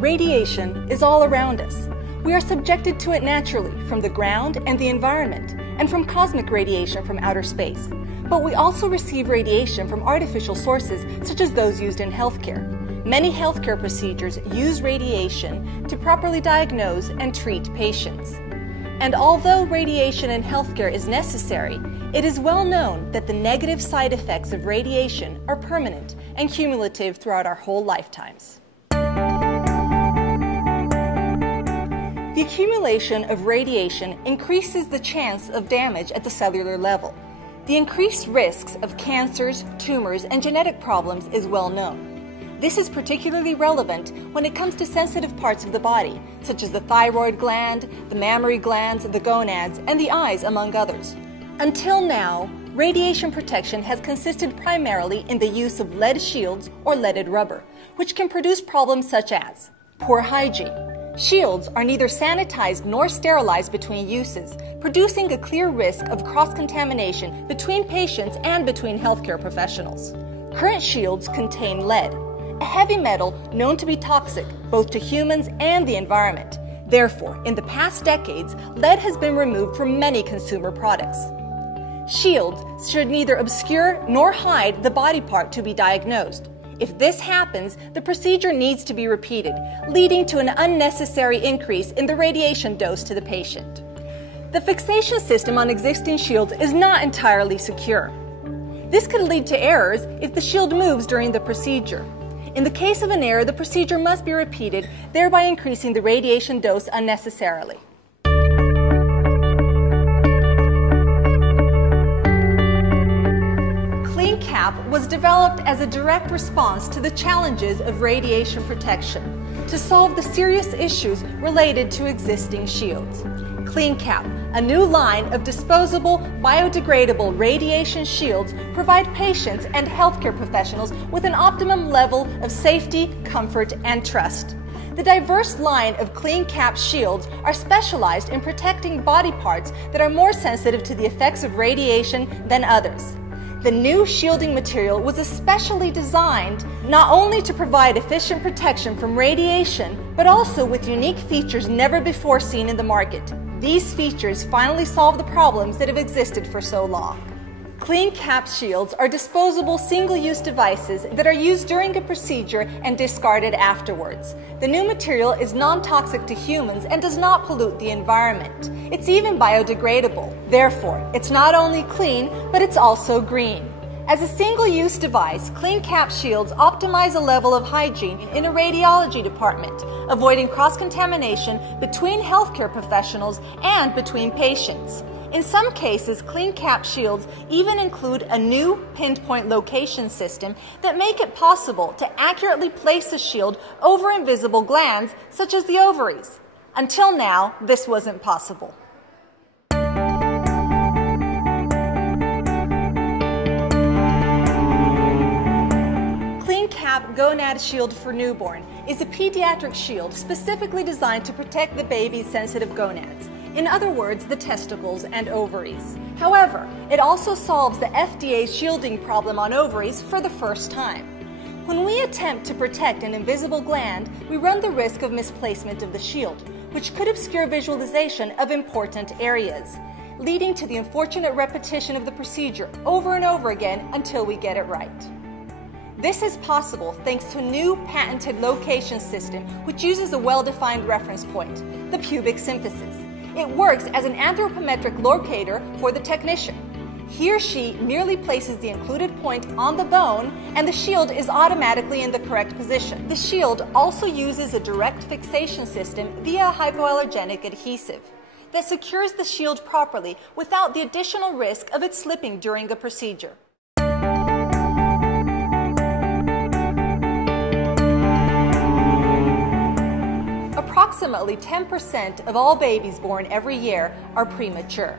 Radiation is all around us. We are subjected to it naturally from the ground and the environment, and from cosmic radiation from outer space. But we also receive radiation from artificial sources such as those used in healthcare. Many healthcare procedures use radiation to properly diagnose and treat patients. And although radiation in healthcare is necessary, it is well known that the negative side effects of radiation are permanent and cumulative throughout our whole lifetimes. The accumulation of radiation increases the chance of damage at the cellular level. The increased risks of cancers, tumors, and genetic problems is well known. This is particularly relevant when it comes to sensitive parts of the body, such as the thyroid gland, the mammary glands, the gonads, and the eyes, among others. Until now, radiation protection has consisted primarily in the use of lead shields or leaded rubber, which can produce problems such as poor hygiene. Shields are neither sanitized nor sterilized between uses, producing a clear risk of cross-contamination between patients and between healthcare professionals. Current shields contain lead, a heavy metal known to be toxic both to humans and the environment. Therefore, in the past decades, lead has been removed from many consumer products. Shields should neither obscure nor hide the body part to be diagnosed. If this happens, the procedure needs to be repeated, leading to an unnecessary increase in the radiation dose to the patient. The fixation system on existing shields is not entirely secure. This could lead to errors if the shield moves during the procedure. In the case of an error, the procedure must be repeated, thereby increasing the radiation dose unnecessarily. CLEANCAP was developed as a direct response to the challenges of radiation protection to solve the serious issues related to existing shields. CLEANCAP, a new line of disposable, biodegradable radiation shields, provide patients and healthcare professionals with an optimum level of safety, comfort, and trust. The diverse line of CLEANCAP shields are specialized in protecting body parts that are more sensitive to the effects of radiation than others. The new shielding material was especially designed not only to provide efficient protection from radiation, but also with unique features never before seen in the market. These features finally solve the problems that have existed for so long. CLEANCAP shields are disposable single-use devices that are used during a procedure and discarded afterwards. The new material is non-toxic to humans and does not pollute the environment. It's even biodegradable. Therefore, it's not only clean, but it's also green. As a single-use device, CLEANCAP shields optimize a level of hygiene in a radiology department, avoiding cross-contamination between healthcare professionals and between patients. In some cases, CLEANCAP shields even include a new pinpoint location system that make it possible to accurately place a shield over invisible glands such as the ovaries. Until now, this wasn't possible. CLEANCAP Gonad Shield for Newborn is a pediatric shield specifically designed to protect the baby's sensitive gonads. In other words, the testicles and ovaries. However, it also solves the FDA shielding problem on ovaries for the first time. When we attempt to protect an invisible gland, we run the risk of misplacement of the shield, which could obscure visualization of important areas, leading to the unfortunate repetition of the procedure over and over again until we get it right. This is possible thanks to a new patented location system which uses a well-defined reference point, the pubic symphysis. It works as an anthropometric locator for the technician. He or she merely places the included point on the bone and the shield is automatically in the correct position. The shield also uses a direct fixation system via a hypoallergenic adhesive that secures the shield properly without the additional risk of it slipping during the procedure. Approximately 10% of all babies born every year are premature.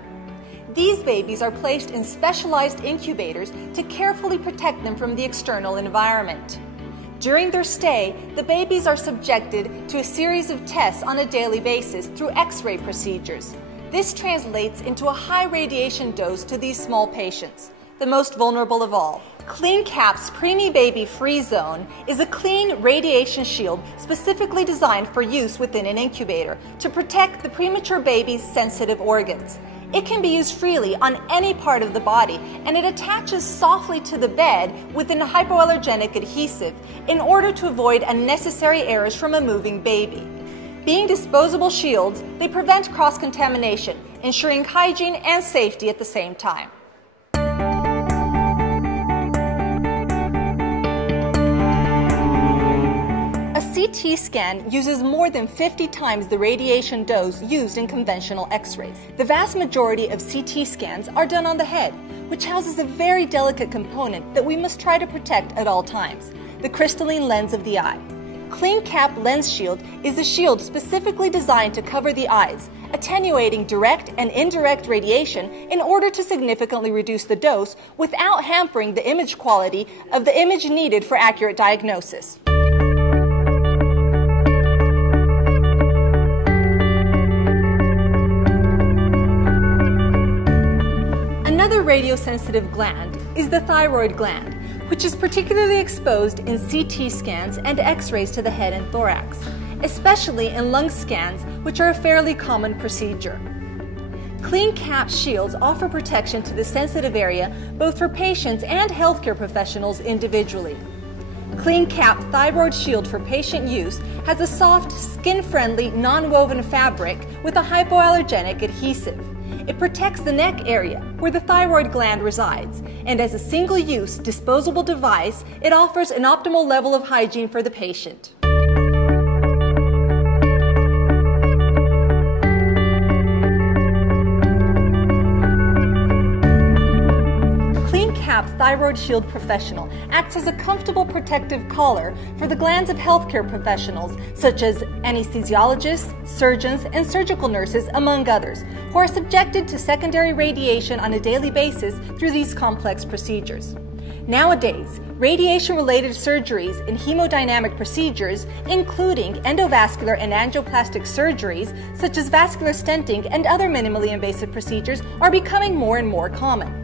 These babies are placed in specialized incubators to carefully protect them from the external environment. During their stay, the babies are subjected to a series of tests on a daily basis through X-ray procedures. This translates into a high radiation dose to these small patients, the most vulnerable of all. CleanCap's Preemie Baby Free Zone is a clean radiation shield specifically designed for use within an incubator to protect the premature baby's sensitive organs. It can be used freely on any part of the body, and it attaches softly to the bed within a hypoallergenic adhesive in order to avoid unnecessary errors from a moving baby. Being disposable shields, they prevent cross-contamination, ensuring hygiene and safety at the same time. A CT scan uses more than 50 times the radiation dose used in conventional X-rays. The vast majority of CT scans are done on the head, which houses a very delicate component that we must try to protect at all times, the crystalline lens of the eye. CleanCap Lens Shield is a shield specifically designed to cover the eyes, attenuating direct and indirect radiation in order to significantly reduce the dose without hampering the image quality of the image needed for accurate diagnosis. Another radiosensitive gland is the thyroid gland, which is particularly exposed in CT scans and X-rays to the head and thorax, especially in lung scans, which are a fairly common procedure. CleanCap shields offer protection to the sensitive area both for patients and healthcare professionals individually. CleanCap Thyroid Shield for patient use has a soft, skin-friendly, non-woven fabric with a hypoallergenic adhesive. It protects the neck area where the thyroid gland resides, and as a single-use, disposable device, it offers an optimal level of hygiene for the patient. CleanCap Thyroid Shield Professional acts as a comfortable protective collar for the glands of healthcare professionals such as anesthesiologists, surgeons, and surgical nurses, among others, who are subjected to secondary radiation on a daily basis through these complex procedures. Nowadays, radiation-related surgeries and hemodynamic procedures, including endovascular and angioplastic surgeries, such as vascular stenting and other minimally invasive procedures, are becoming more and more common.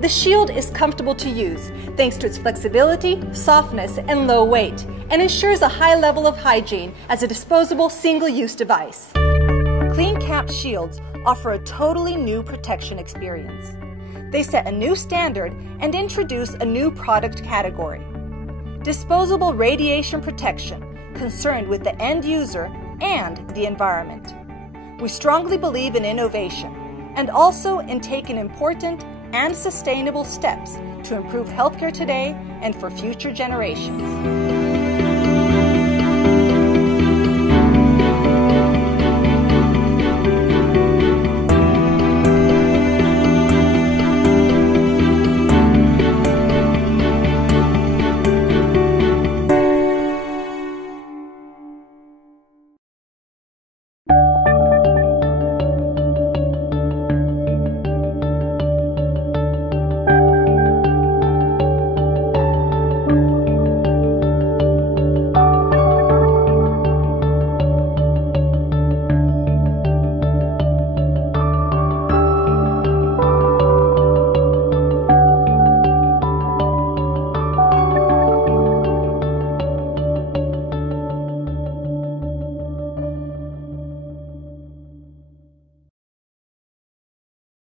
The shield is comfortable to use thanks to its flexibility, softness, and low weight, and ensures a high level of hygiene as a disposable single-use device. CleanCap shields offer a totally new protection experience. They set a new standard and introduce a new product category: disposable radiation protection concerned with the end user and the environment. We strongly believe in innovation and also in taking important and sustainable steps to improve healthcare today and for future generations.